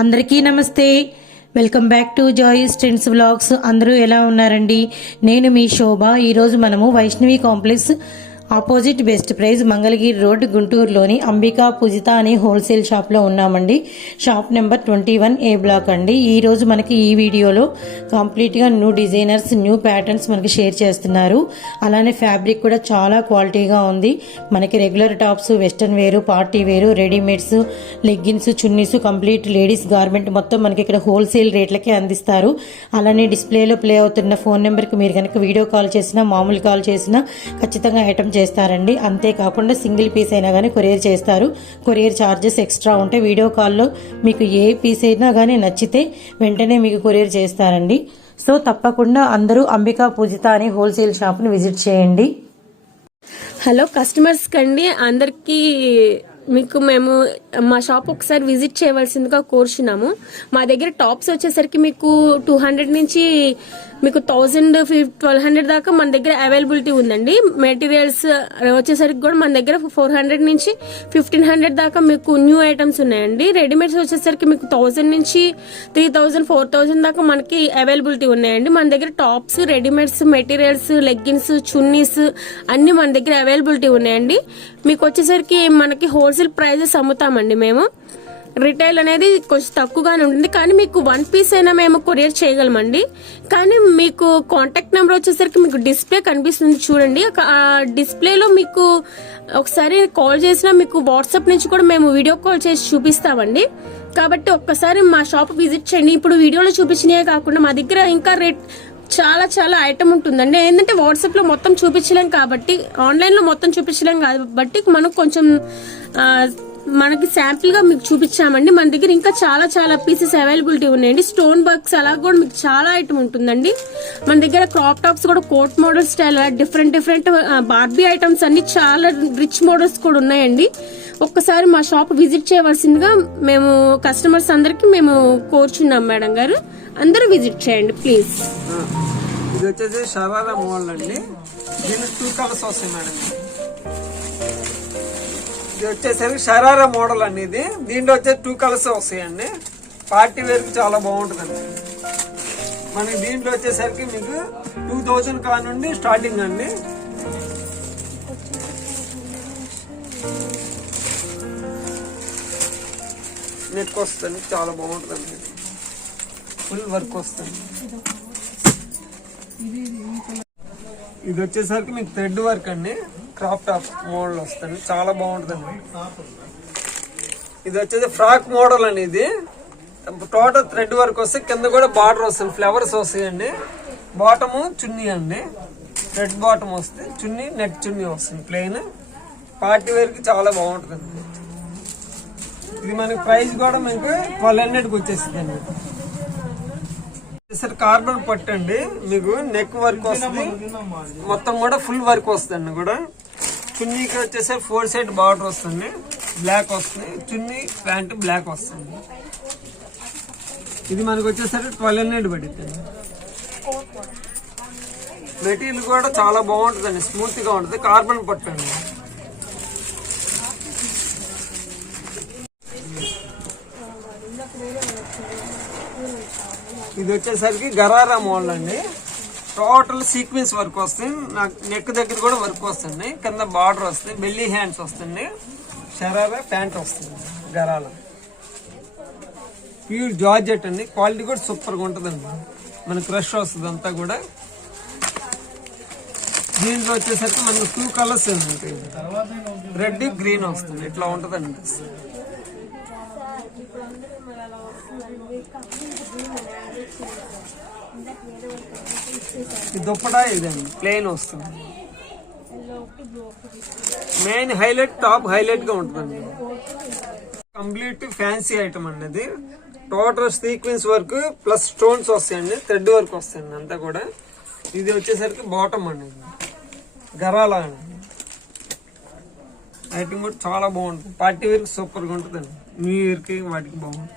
అందరికీ నమస్తే. Welcome back to Joy's Trends Vlogs. అందరూ ఎలా ఉన్నారండి? నేను మీ శోభ. ఈరోజు మనము Vaishnavi complex opposite Best Price Mangalagiri road గుంటూరులోని అంబికా పూజిత అనే హోల్సేల్ షాప్లో ఉన్నామండి. షాప్ నెంబర్ 21A బ్లాక్ అండి. ఈరోజు మనకి ఈ వీడియోలో కంప్లీట్గా న్యూ డిజైనర్స్, న్యూ ప్యాటర్న్స్ మనకి షేర్ చేస్తున్నారు. అలానే ఫ్యాబ్రిక్ కూడా చాలా క్వాలిటీగా ఉంది. మనకి రెగ్యులర్ టాప్స్, వెస్టర్న్ వేరు, పార్టీ వేరు, readymades, leggings, chunnis, complete ladies garment మొత్తం మనకి ఇక్కడ హోల్సేల్ రేట్లకే అందిస్తారు. అలానే డిస్ప్లేలో ప్లే అవుతున్న ఫోన్ నెంబర్కి మీరు కనుక వీడియో కాల్ చేసినా, మామూలు కాల్ చేసినా ఖచ్చితంగా ఐటమ్ చేస్తారండి. అంతేకాకుండా సింగిల్ పీస్ అయినా కానీ కొరియర్ చేస్తారు. కొరియర్ ఛార్జెస్ ఎక్స్ట్రా ఉంటాయి. వీడియో కాల్లో మీకు ఏ పీస్ అయినా కానీ నచ్చితే వెంటనే మీకు కొరియర్ చేస్తారండి. సో తప్పకుండా అందరూ అంబికా పూజిత అనే హోల్సేల్ షాప్ని విజిట్ చేయండి. హలో కస్టమర్స్ కండి, అందరికీ మీకు మేము మా షాప్ ఒకసారి విజిట్ చేయవలసిందిగా కోరుచున్నాము. మా దగ్గర టాప్స్ వచ్చేసరికి మీకు 200 నుంచి మీకు 1000, 1200 దాకా మన దగ్గర అవైలబిలిటీ ఉందండి. మెటీరియల్స్ వచ్చేసరికి కూడా మన దగ్గర 400 నుంచి 1500 దాకా మీకు న్యూ ఐటమ్స్ ఉన్నాయండి. రెడీమేడ్స్ వచ్చేసరికి మీకు 1000 నుంచి 3000, 4000 దాకా మనకి అవైలబిలిటీ ఉన్నాయండి. మన దగ్గర tops, readymades, materials, leggings, chunnis అన్ని మన దగ్గర అవైలబిలిటీ ఉన్నాయండి. మీకు వచ్చేసరికి మనకి హోల్సేల్ ప్రైజెస్ అమ్ముతామండి మేము. రిటైల్ అనేది కొంచెం తక్కువగానే ఉంటుంది, కానీ మీకు 1 పీస్ అయినా మేము కొరియర్ చేయగలమండి. కానీ మీకు కాంటాక్ట్ నెంబర్ వచ్చేసరికి మీకు డిస్ప్లే కనిపిస్తుంది చూడండి. ఆ డిస్ప్లేలో మీకు ఒకసారి కాల్ చేసినా మీకు వాట్సాప్ నుంచి కూడా మేము వీడియో కాల్ చేసి చూపిస్తామండి. కాబట్టి ఒక్కసారి మా షాప్ విజిట్ చేయండి. ఇప్పుడు వీడియోలో చూపించినవే కాకుండా మా దగ్గర ఇంకా చాలా ఐటమ్ ఉంటుందండి. ఏంటంటే వాట్సాప్ లో మొత్తం చూపించలేం కాబట్టి, ఆన్లైన్ లో మొత్తం చూపించలేం కాబట్టి మనం కొంచెం మనకి శాంపిల్ గా మీకు చూపించామండి. మన దగ్గర ఇంకా చాలా పీసెస్ అవైలబిలిటీ ఉన్నాయండి. స్టోన్ వర్క్స్ అలా కూడా మీకు చాలా ఐటమ్ ఉంటుందండి. మన దగ్గర క్రాప్ టాప్స్ కూడా coat model style, different Barbie items అన్ని చాలా రిచ్ మోడల్స్ కూడా ఉన్నాయండి. ఒక్కసారి మా షాప్ విజిట్ చేయవలసిందిగా మేము కస్టమర్స్ అందరికి మేము కోరుచున్నాం. మేడం గారు అందరూ విజిట్ చేయండి ప్లీజ్. ఇది వచ్చేసి షరారా మోడల్ అండి. దీనికి 2 కలర్స్ వస్తాయి మేడం. ఇది వచ్చేసరికి షరారా మోడల్ అనేది, దీంట్లో వచ్చేసి 2 కలర్స్ వస్తాయండి. పార్టీ వేర్ కి చాలా బాగుంటుందండి. మనకి దీంట్లో వచ్చేసరికి మీకు 2000 కా నుండి స్టార్టింగ్ అండి. నెక్ వస్తుంది, చాలా బాగుంటుందండి. ఫుల్ వర్క్ వస్తుంది. ఇది వచ్చేసరికి మీకు థ్రెడ్ వర్క్ అండి. క్రాప్ టాప్ మోడల్ వస్తుంది, చాలా బాగుంటుందండి. ఇది వచ్చేసి ఫ్రాక్ మోడల్ అనేది టోటల్ థ్రెడ్ వర్క్ వస్తే కింద కూడా బార్డర్ వస్తుంది, ఫ్లవర్స్ వస్తాయండి. బాటము చున్నీ అండి, థ్రెడ్ బాటమ్ వస్తుంది, చున్నీ నెట్ చున్నీ వస్తుంది ప్లెయిన్. పార్టీ వేర్ కి చాలా బాగుంటుందండి. ఇది మనకి ప్రైస్ కూడా మీకు 1200కి వచ్చేస్తుంది అండి. కార్బన్ పట్టు అండి, మీకు నెక్ వర్క్ వస్తుంది, మొత్తం కూడా ఫుల్ వర్క్ వస్తుంది కూడా. చున్నీకి వచ్చేసరికి 4 సైడ్ బార్డర్ వస్తుంది, బ్లాక్ వస్తుంది. చున్నీ ప్యాంట్ బ్లాక్ వస్తుంది. ఇది మనకు వచ్చేసరికి 1200 పడుతుంది. మెటీరియల్ కూడా చాలా బాగుంటుందండి, స్మూత్ గా ఉంటుంది. కార్బన్ పట్టు అండి. ఇది వచ్చేసరికి గరారా మోడల్ అండి. టోటల్ సీక్వెన్స్ వర్క్ వస్తుంది. నెక్ దగ్గర కూడా వర్క్ వస్తుంది, కింద బార్డర్ వస్తుంది, బెల్లీ హ్యాండ్స్ వస్తుంది, షరారా ప్యాంట్ వస్తుంది. గరాలా ప్యూర్ జార్జెట్ అండి. క్వాలిటీ కూడా సూపర్ గా ఉంటుందండి. మనకు క్రష్ వస్తుంది అంతా కూడా. దీంట్లో వచ్చేసరికి మనకు 2 కలర్స్ ఉంటాయి, రెడ్, గ్రీన్ వస్తుంది. ఇట్లా ఉంటుందండి. దుప్పటా ఇదండి, ప్లెయిన్ వస్తుంది. మెయిన్ హైలైట్, టాప్ హైలైట్ గా ఉంటుందండి. కంప్లీట్ ఫ్యాన్సీ ఐటమ్ అండి. Total sequence work plus stones వస్తాయండి, థ్రెడ్ వర్క్ వస్తాయండి అంతా కూడా. ఇది వచ్చేసరికి బాటమ్ అండి, గరాలా అండి. ఐటమ్ కూడా చాలా బాగుంటుంది. పార్టీ వేర్ కి సూపర్ గా ఉంటుందండి. న్యూ ఇయర్ కి వాటికి బాగుంటుంది.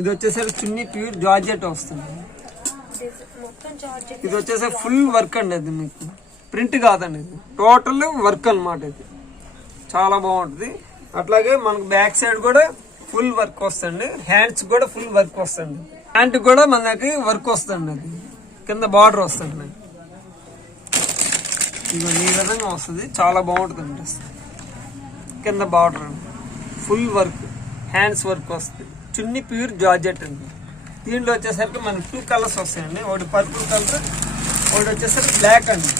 ఇది వచ్చేసరికి చున్నీ ప్యూర్ జార్జెట్ వస్తుంది. ఇది వచ్చేసరికి ఫుల్ వర్క్ అండి. అది మీకు ప్రింట్ కాదండి, ఇది టోటల్ వర్క్ అన్నమాట. ఇది చాలా బాగుంటుంది. అట్లాగే మనకు బ్యాక్ సైడ్ కూడా ఫుల్ వర్క్ వస్తుంది. హ్యాండ్స్ కూడా ఫుల్ వర్క్ వస్తుంది. హ్యాండ్ కూడా మనకి వర్క్ వస్తుంది. అది కింద బార్డర్ వస్తుంది. ఇదిగో ఈ విధంగా వస్తుంది. చాలా బాగుంటుంది. కింద border full work, hands work వస్తుంది. చున్నీ ప్యూర్ జార్జెట్ అండి. దీంట్లో వచ్చేసరికి మనకి 2 కలర్స్ వస్తాయండి. ఒకటి పర్పుల్ కలర్, ఒకటి వచ్చేసరికి బ్లాక్ అండి.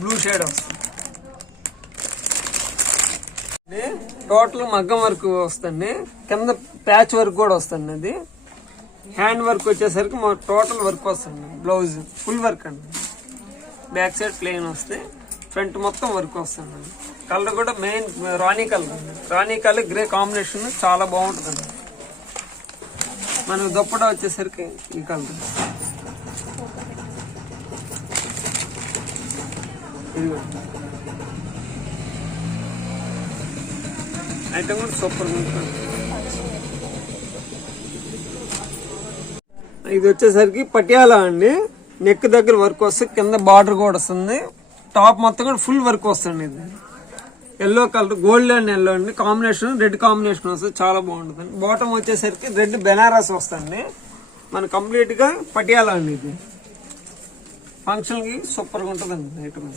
బ్లూ షేడ్ వస్తుంది. టోటల్ మగ్గం వర్క్ వస్తుంది. కింద ప్యాచ్ వర్క్ కూడా వస్తుంది. అది హ్యాండ్ వర్క్ వచ్చేసరికి టోటల్ వర్క్ వస్తుంది. బ్లౌజ్ ఫుల్ వర్క్ అండి. బ్యాక్ సైడ్ ప్లెయిన్ వస్తే ఫ్రంట్ మొత్తం వర్క్ వస్తుంది. కలర్ కూడా మెయిన్ రాణి కలర్ అండి. రాణి కలర్ గ్రే కాంబినేషన్ చాలా బాగుంటుంది. మనకు దుప్పటా వచ్చేసరికి ఈ కలర్. ఐటమ్ కూడా సూపర్ ఉంటుంది. ఇది వచ్చేసరికి పటియాలా అండి. నెక్ దగ్గర వర్క్ వస్తుంది. కింద బార్డర్ కూడా వస్తుంది. టాప్ మొత్తం కూడా ఫుల్ వర్క్ వస్తుంది. ఇది yellow colour, gold and yellow అండి కాంబినేషన్, రెడ్ కాంబినేషన్ వస్తుంది. చాలా బాగుంటుంది. బాటమ్ వచ్చేసరికి రెడ్ బెనారస్ వస్తుంది. మన కంప్లీట్ గా పటియాలా అండి. ఇది ఫంక్షన్ కి సూపర్ గా ఉంటుందండి. ఐటమ్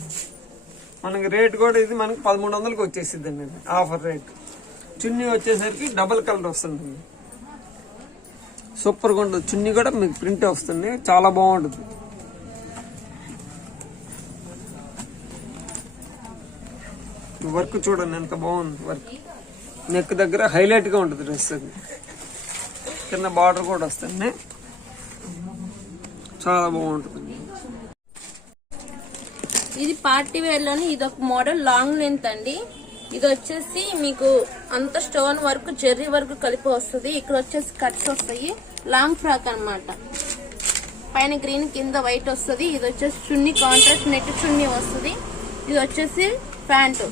మనకి రేట్ కూడా ఇది మనకి 1300కి వచ్చేసిద్ది అండి. ఇది ఆఫర్ రేట్. చున్నీ వచ్చేసరికి డబల్ కలర్ వస్తుంది. సూపర్ గా ఉంటుంది. చున్నీ కూడా మీకు ప్రింట్ వస్తుంది. చాలా బాగుంటుంది. వర్క్ చూడండి ఎంత బాగుంది. వర్క్ నెక్ దగ్గర హైలైట్ గా ఉంటుంది డ్రెస్. అది కింద బార్డర్ కూడా వస్తుంది. చాలా బాగుంటుంది. ఇది పార్టీ వేర్ లోని ఇది ఒక మోడల్ లాంగ్ లెంత్ అండి. ఇది వచ్చేసి మీకు అంత స్టోన్ వర్క్, జెర్రీ వర్క్ కలిపి వస్తుంది. ఇక్కడ వచ్చేసి కట్స్ వస్తాయి. లాంగ్ ఫ్రాక్ అన్నమాట. పైన గ్రీన్, కింద వైట్ వస్తుంది. ఇది వచ్చేసి చున్నీ కాంట్రాస్ట్ నెట్ చున్నీ వస్తుంది. ఇది వచ్చేసి ప్యాంటు.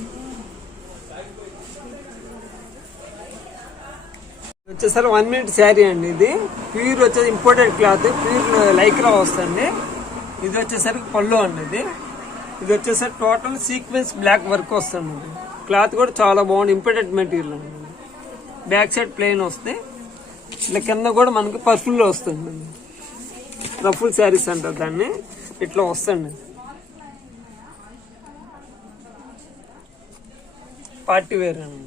వచ్చేసరి 1 minute శారీ అండి. ఇది ప్యూర్ వచ్చేసి ఇంపోర్టెడ్ క్లాత్, ప్యూర్ లైక్రా వస్తుంది. ఇది వచ్చేసరికి పళ్ళు అండి. ఇది వచ్చేసరికి టోటల్ సీక్వెన్స్ బ్లాక్ వర్క్ వస్తుంది. క్లాత్ కూడా చాలా బాగుంది. ఇంపోర్టెడ్ మెటీరియల్ అండి. బ్యాక్ సైడ్ ప్లెయిన్ వస్తే ఇట్లా కింద కూడా మనకి పర్పుల్ లో వస్తుంది. రఫుల్ శారీస్ అంటారు దాన్ని. ఇట్లా వస్తుంది. పార్టీ వేర్ అండి.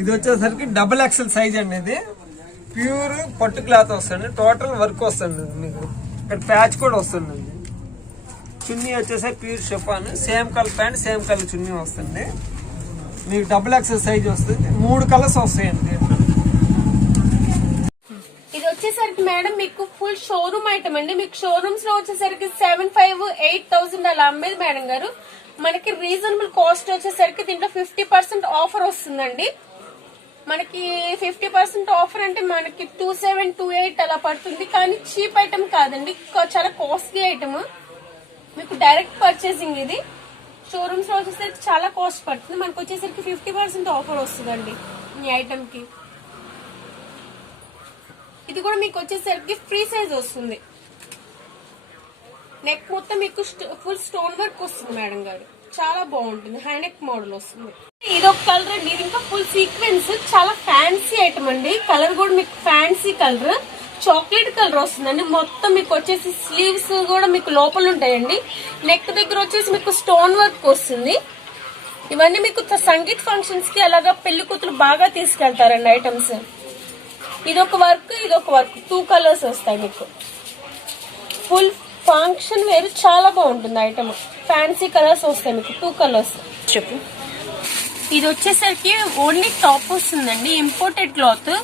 ఇది వచ్చేసరికి డబుల్ ఎక్సెల్ సైజ్ అండి. ఇది ప్యూర్ పట్టు క్లాత్ వస్తుంది. టోటల్ వర్క్ వస్తుంది. మీకు ఇక్కడ ప్యాచ్ కూడా వస్తుంది. చున్నీ వచ్చేసరికి pure chiffon, same colour pant, same colour చున్నీ వస్తుంది. మీకు డబుల్ ఎక్సెల్ సైజ్ వస్తుంది. 3 కలర్స్ వస్తాయండి. ఇది వచ్చేసరికి మేడం మీకు ఫుల్ షోరూమ్ ఐటమ్ అండి. మీకు షోరూమ్స్ లో వచ్చేసరికి 7,500-8,000 అలా అమ్మేది మేడం గారు. మనకి రీజనబుల్ కాస్ట్ వచ్చేసరికి దీంట్లో 50% ఆఫర్ వస్తుందండి. మనకి 50% ఆఫర్ అంటే మనకి 2728 అలా పడుతుంది. కానీ చీప్ ఐటమ్ కాదండి, చాలా కాస్ట్లీ ఐటమ్. మీకు డైరెక్ట్ పర్చేసింగ్. ఇది షోరూమ్స్ లో వచ్చేసరికి చాలా కాస్ట్ పడుతుంది. మనకు వచ్చేసరికి 50% ఆఫర్ వస్తుందండి ఈ ఐటమ్ కి. ఇది కూడా మీకు వచ్చేసరికి ఫ్రీ సైజ్ వస్తుంది. నెక్ మొత్తం మీకు ఫుల్ స్టోన్ వర్క్ వస్తుంది మేడం గారు. చాలా బాగుంటుంది. హై నెక్ మోడల్ వస్తుంది. ఇది ఒక కలర్ అండి. ఇది ఇంకా ఫుల్ సీక్వెన్స్, చాలా ఫ్యాన్సీ ఐటమ్ అండి. కలర్ కూడా మీకు ఫ్యాన్సీ కలర్, చాక్లెట్ కలర్ వస్తుందండి. మొత్తం మీకు వచ్చేసి స్లీవ్స్ కూడా మీకు లోపల ఉంటాయండి. నెక్ దగ్గర వచ్చేసి మీకు స్టోన్ వర్క్ వస్తుంది. ఇవన్నీ మీకు సంగీత్ ఫంక్షన్స్ కి అలాగా పెళ్లి కూతురు బాగా తీసుకెళ్తారండి ఐటమ్స్. ఇదొక వర్క్, ఇదొక వర్క్, 2 కలర్స్ వస్తాయి మీకు. ఫుల్ ఫంక్షన్ వేరు, చాలా బాగుంటుంది ఐటమ్. ఫ్యాన్సీ కలర్స్ వస్తాయి మీకు. 2 కలర్స్ చెప్పు. ఇది వచ్చేసరికి ఓన్లీ టాప్ వస్తుందండి, ఇంపోర్టెడ్ క్లాత్.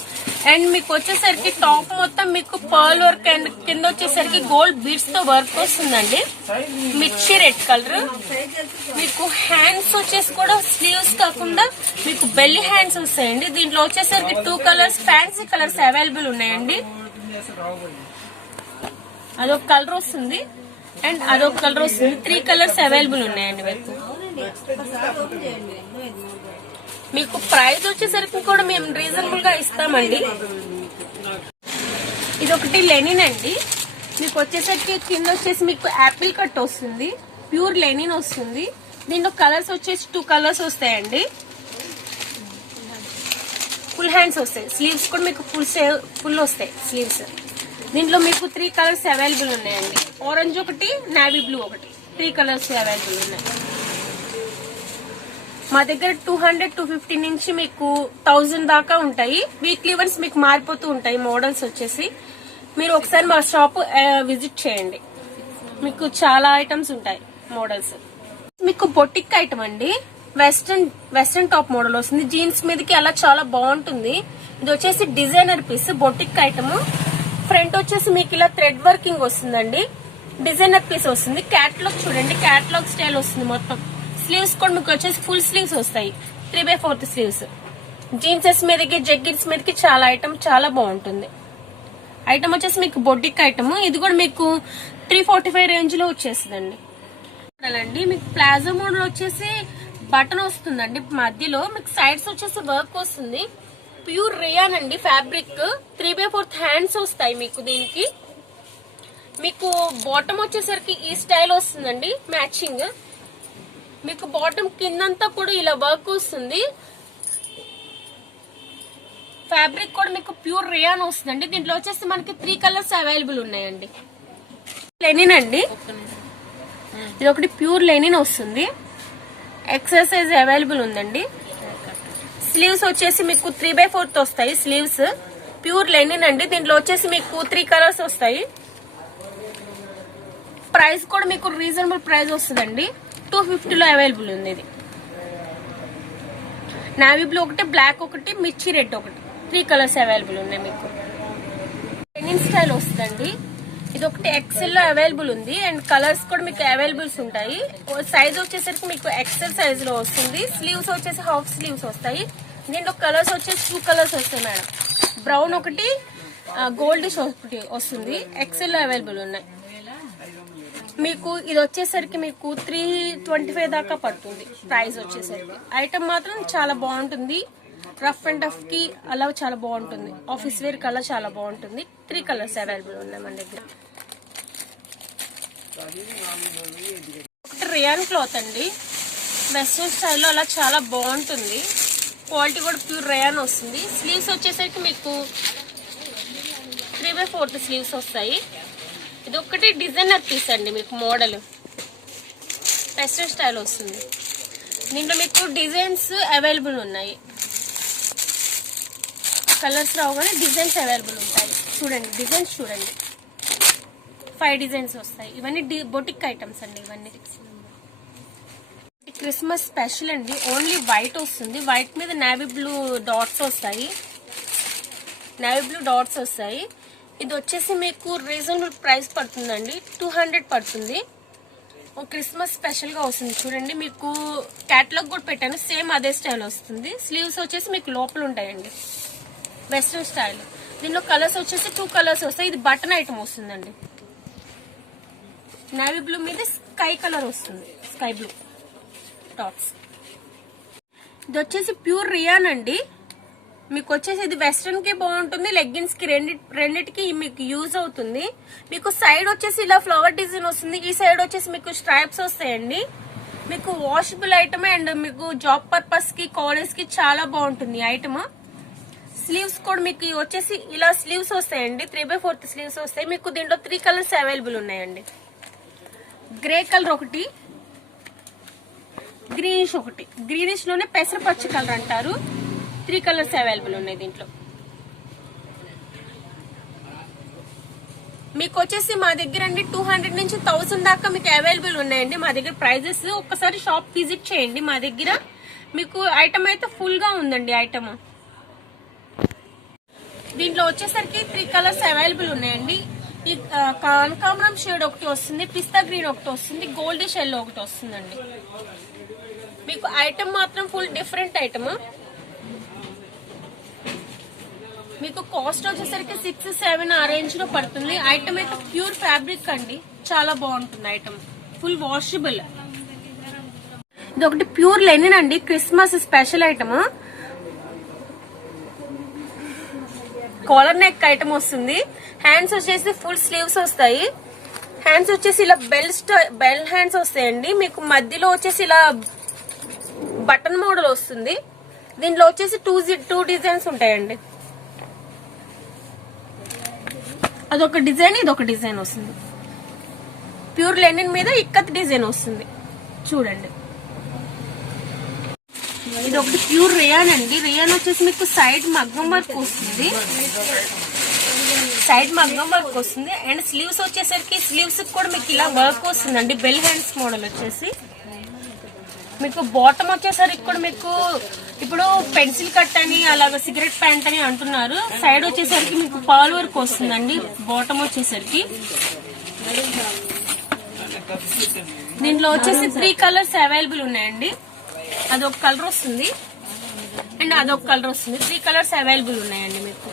అండ్ మీకు వచ్చేసరికి టాప్ మొత్తం మీకు పర్ల్ వర్క్ అండ్ కింద వచ్చేసరికి గోల్డ్ బీడ్స్ తో వర్క్ వస్తుందండి. మిర్చి రెడ్ కలర్. మీకు హ్యాండ్స్ వచ్చేసి కూడా స్లీవ్స్ కాకుండా మీకు బెల్లి హ్యాండ్స్ వస్తాయండి. దీంట్లో వచ్చేసరికి 2 కలర్స్ ఫ్యాన్సీ కలర్స్ అవైలబుల్ ఉన్నాయండి. అదొక కలర్ వస్తుంది అండ్ అదొక కలర్ వస్తుంది. 3 కలర్స్ అవైలబుల్ ఉన్నాయండి మీకు. ప్రైస్ వచ్చేసరికి కూడా మేము రీజనబుల్ గా ఇస్తామండి. ఇది ఒకటి లెనిన్ అండి. మీకు వచ్చేసరికి కింద వచ్చేసి మీకు యాపిల్ కట్ వస్తుంది. ప్యూర్ లెనిన్ వస్తుంది. దీంట్లో కలర్స్ వచ్చేసి 2 కలర్స్ వస్తాయండి. ఫుల్ హ్యాండ్స్ వస్తాయి. స్లీవ్స్ కూడా మీకు ఫుల్ వస్తాయి స్లీవ్స్. దీంట్లో మీకు 3 కలర్స్ అవైలబుల్ ఉన్నాయండి. ఆరెంజ్ ఒకటి, నేవీ బ్లూ ఒకటి, 3 కలర్స్ అవైలబుల్ ఉన్నాయి. మా దగ్గర 200-250 నుంచి మీకు 1000 దాకా ఉంటాయి. వీక్లీ వన్స్ మీకు మారిపోతూ ఉంటాయి మోడల్స్ వచ్చేసి. మీరు ఒకసారి మా షాప్ విజిట్ చేయండి. మీకు చాలా ఐటమ్స్ ఉంటాయి మోడల్స్. మీకు బొటిక్ ఐటమ్ అండి. వెస్ట్రన్ టాప్ మోడల్ వస్తుంది. జీన్స్ మీదకి అలా చాలా బాగుంటుంది. ఇది వచ్చేసి designer piece boutique item. Front వచ్చేసి మీకు ఇలా థ్రెడ్ వర్కింగ్ వస్తుందండి. డిజైనర్ పీస్ వస్తుంది. క్యాటలాగ్ చూడండి, క్యాటలాగ్ స్టైల్ వస్తుంది మొత్తం. స్లీవ్స్ కూడా మీకు వచ్చేసి ఫుల్ స్లీవ్స్ వస్తాయి. 3/4 స్లీవ్స్. జీన్సెస్ మీదకి, జగ్గిన్స్ మీదకి చాలా ఐటమ్ చాలా బాగుంటుంది. ఐటమ్ వచ్చేసి మీకు బొటిక్ ఐటమ్. ఇది కూడా మీకు 345 రేంజ్ లో వచ్చేస్తుందండి. మీకు ప్లాజో మోడల్ వచ్చేసి బటన్ వస్తుందండి. మధ్యలో మీకు సైడ్స్ వచ్చేసి వర్క్ వస్తుంది. ప్యూర్ రేయాన్ అండి ఫ్యాబ్రిక్. 3/4 హ్యాండ్స్ వస్తాయి మీకు. దీనికి మీకు బాటమ్ వచ్చేసరికి ఈ స్టైల్ వస్తుందండి మ్యాచింగ్. మీకు బాటమ్ కిందంతా కూడా ఇలా వర్క్ వస్తుంది. ఫ్యాబ్రిక్ కూడా మీకు ప్యూర్ రేయాన్ వస్తుందండి. దీంట్లో వచ్చేసి మనకి 3 కలర్స్ అవైలబుల్ ఉన్నాయండి. లెనిన్ అండి. ఇది ఒకటి ప్యూర్ లెనిన్ వస్తుంది. ఎక్సెల్ సైజ్ అవైలబుల్ ఉందండి. స్లీవ్స్ వచ్చేసి మీకు 3/4 వస్తాయి స్లీవ్స్. ప్యూర్ లెనిన్ అండి. దీంట్లో వచ్చేసి మీకు 3 కలర్స్ వస్తాయి. ప్రైస్ కూడా మీకు రీజనబుల్ ప్రైస్ వస్తుందండి. 250లో అవైలబుల్ ఉంది. ఇది నావీ బ్లూ ఒకటి, బ్లాక్ ఒకటి, మిర్చి రెడ్ ఒకటి, 3 కలర్స్ అవైలబుల్ ఉన్నాయి మీకు. లెనిన్ స్టైల్ వస్తుందండి. ఇది ఒకటి ఎక్సెల్ లో అవైలబుల్ ఉంది. అండ్ కలర్స్ కూడా మీకు అవైలబుల్స్ ఉంటాయి. సైజ్ వచ్చేసరికి మీకు ఎక్సెల్ సైజ్ లో వస్తుంది. స్లీవ్స్ వచ్చేసి హాఫ్ స్లీవ్స్ వస్తాయి. దీంట్లో కలర్స్ వచ్చేసి 2 కలర్స్ వస్తాయి మేడం. బ్రౌన్ ఒకటి, గోల్డిష్ ఒకటి వస్తుంది. ఎక్సెల్ లో అవైలబుల్ ఉన్నాయి మీకు. ఇది వచ్చేసరికి మీకు 325 దాకా పడుతుంది ప్రైస్ వచ్చేసరికి. ఐటమ్ మాత్రం చాలా బాగుంటుంది. రఫ్ అండ్ టఫ్ కి అలా చాలా బాగుంటుంది. ఆఫీస్ వేర్ కి అలా చాలా బాగుంటుంది. 3 కలర్స్ అవైలబుల్ ఉన్నాయి మన దగ్గర. ఒకటి రియాన్ క్లాత్ అండి. వెస్ట్రన్ స్టైల్లో అలా చాలా బాగుంటుంది. క్వాలిటీ కూడా ప్యూర్ రియాన్ వస్తుంది. స్లీవ్స్ వచ్చేసరికి మీకు 3/4 స్లీవ్స్ వస్తాయి. ఇది ఒకటి డిజైనర్ పీస్ అండి. మీకు మోడల్ వెస్ట్రన్ స్టైల్ వస్తుంది. దీంట్లో మీకు డిజైన్స్ అవైలబుల్ ఉన్నాయి. కలర్స్ రావు కానీ డిజైన్స్ అవైలబుల్ ఉంటాయి. చూడండి డిజైన్స్ చూడండి. 5 డిజైన్స్ వస్తాయి. ఇవన్నీ బొటిక్ ఐటమ్స్ అండి. ఇవన్నీ క్రిస్మస్ స్పెషల్ అండి. ఓన్లీ వైట్ వస్తుంది. వైట్ మీద నేవీ బ్లూ డాట్స్ వస్తాయి. నేవీ బ్లూ డాట్స్ వస్తాయి. ఇది వచ్చేసి మీకు రీజనబుల్ ప్రైస్ పడుతుందండి. 200 పడుతుంది. క్రిస్మస్ స్పెషల్ గా వస్తుంది. చూడండి మీకు క్యాటలాగ్ కూడా పెట్టాను. సేమ్ అదే స్టైల్ వస్తుంది. స్లీవ్స్ వచ్చేసి మీకు లోపల ఉంటాయండి. Western style. దీనిలో కలర్స్ వచ్చేసి 2 కలర్స్ వస్తాయి. ఇది బటన్ ఐటమ్ వస్తుందండి. నేవీ బ్లూ మీద స్కై కలర్ వస్తుంది. Sky blue tops. ఇది వచ్చేసి ప్యూర్ రియాన్ అండి. మీకు వచ్చేసి ఇది వెస్ట్రన్ కి బాగుంటుంది. లెగ్గిన్స్ కి రెండిటికి మీకు యూజ్ అవుతుంది. మీకు సైడ్ వచ్చేసి ఇలా ఫ్లవర్ డిజైన్ వస్తుంది. ఈ సైడ్ వచ్చేసి మీకు స్ట్రైప్స్ వస్తాయండి. మీకు వాషబుల్ ఐటమ్ అండ్ మీకు జాబ్ పర్పస్ కి, కాలేజ్ కి చాలా బాగుంటుంది ఐటమ్. స్లీవ్స్ కూడా మీకు వచ్చేసి ఇలా స్లీవ్స్ వస్తాయండి. 3/4 స్లీవ్స్ వస్తాయి. మీకు దీంట్లో 3 కలర్స్ అవైలబుల్ ఉన్నాయండి. గ్రే కలర్ ఒకటి, గ్రీనిష్ ఒకటి. గ్రీనిష్ లోనే పెసరపచ్చ కలర్ అంటారు. 3 కలర్స్ అవైలబుల్ ఉన్నాయి దీంట్లో. మీకు వచ్చేసి మా దగ్గర అండి 200 నుంచి 1000 దాకా మీకు అవైలబుల్ ఉన్నాయండి. మా దగ్గర ప్రైజెస్ ఒక్కసారి షాప్ విజిట్ చేయండి. మా దగ్గర మీకు ఐటమ్ అయితే ఫుల్ గా ఉందండి. ఐటమ్ దీంట్లో వచ్చేసరికి 3 కలర్స్ అవైలబుల్ ఉన్నాయండి. ఈ కనకాంబరం షేడ్ ఒకటి వస్తుంది, పిస్తా గ్రీన్ ఒకటి వస్తుంది, గోల్డిష్ ఎల్లో ఒకటి వస్తుందండి. మీకు ఐటమ్ మాత్రం ఫుల్ డిఫరెంట్ ఐటమ్. మీకు కాస్ట్ వచ్చేసరికి 6-7 ఆ రేంజ్ లో పడుతుంది. ఐటమ్ అయితే ప్యూర్ ఫ్యాబ్రిక్ అండి. చాలా బాగుంటుంది ఐటమ్. Full washable. ఇది ఒకటి ప్యూర్ లెనిన్ అండి. Christmas special item. Collar neck item వస్తుంది. హ్యాండ్స్ వచ్చేసి ఫుల్ స్లీవ్స్ వస్తాయి. హ్యాండ్స్ వచ్చేసి ఇలా బెల్ హ్యాండ్స్ వస్తాయండి. మీకు మధ్యలో వచ్చేసి ఇలా బటన్ మోడల్ వస్తుంది. దీంట్లో వచ్చేసి టూ డిజైన్స్ ఉంటాయండి. అదొక డిజైన్, ఇదొక డిజైన్ వస్తుంది. ప్యూర్ లెనిన్ మీద ఇక్కత్ డిజైన్ వస్తుంది చూడండి. ఇది ఒకటి ప్యూర్ రియాన్ అండి. రియాన్ వచ్చేసి మీకు సైడ్ మగ్గం వర్క్ వస్తుంది. అండ్ స్లీవ్స్ వచ్చేసరికి స్లీవ్స్ కూడా మీకు ఇలా వర్క్ వస్తుందండి. బెల్ హ్యాండ్స్ మోడల్ వచ్చేసి మీకు బాటమ్ వచ్చేసరికి కూడా మీకు ఇప్పుడు పెన్సిల్ కట్ అని అలాగ సిగరెట్ ప్యాంట్ అని అంటున్నారు. సైడ్ వచ్చేసరికి మీకు పాల్ వర్క్ వస్తుందండి. బాటమ్ వచ్చేసరికి దీంట్లో వచ్చేసి 3 కలర్స్ అవైలబుల్ ఉన్నాయండి. అదొక కలర్ వస్తుంది అండ్ అదొక కలర్ వస్తుంది. 3 కలర్స్ అవైలబుల్ ఉన్నాయండి మీకు.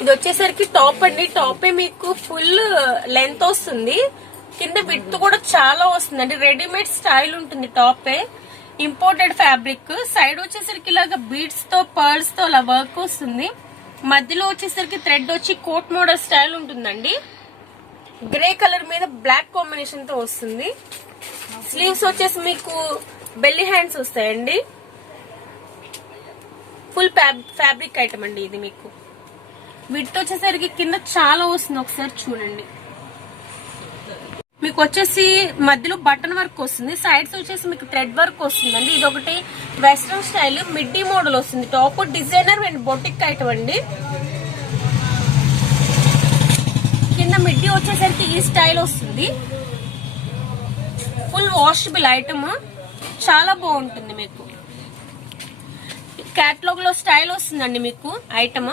ఇది వచ్చేసరికి టాప్ అండి. టాపే మీకు ఫుల్ లెంత్ వస్తుంది. కింద విడ్త్ కూడా చాలా వస్తుంది అండి. రెడీమేడ్ స్టైల్ ఉంటుంది. టాపే ఇంపోర్టెడ్ ఫ్యాబ్రిక్. సైడ్ వచ్చేసరికి ఇలాగా బీడ్స్ తో పర్ల్స్ తో అలా వర్క్ వస్తుంది. మధ్యలో వచ్చేసరికి థ్రెడ్ వచ్చి కోట్ మోడల్ స్టైల్ ఉంటుందండి. గ్రే కలర్ మీద బ్లాక్ కాంబినేషన్ తో వస్తుంది. స్లీవ్స్ వచ్చేసి మీకు బెల్లీ హ్యాండ్స్ వస్తాయండి. ఫుల్ ఫ్యాబ్రిక్ ఐటమ్ అండి ఇది. మీకు విడ్త్ వచ్చేసరికి కింద చాలా వస్తుంది. ఒకసారి చూడండి. మీకు వచ్చేసి మధ్యలో బటన్ వర్క్ వస్తుంది. సైడ్స్ వచ్చేసి మీకు థ్రెడ్ వర్క్ వస్తుందండి. ఇది ఒకటి వెస్ట్రన్ స్టైల్ మిడ్డీ మోడల్ వస్తుంది. Top designer and boutique item అండి. కింద మిడ్డీ వచ్చేసరికి ఈ స్టైల్ వస్తుంది. ఫుల్ వాషబుల్ ఐటమ్, చాలా బాగుంటుంది. మీకు క్యాటలాగ్ లో స్టైల్ వస్తుందండి. మీకు ఐటమ్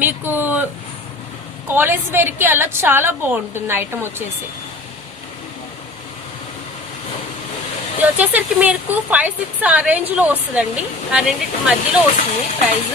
మీకు కాలేజ్ వేర్ కి అలా చాలా బాగుంటుంది ఐటమ్ వచ్చేసి. ఇది వచ్చేసరికి మీకు 5-6 ఆ రేంజ్ లో వస్తుందండి. ఆ రెండింటి మధ్యలో వస్తుంది ప్రైస్.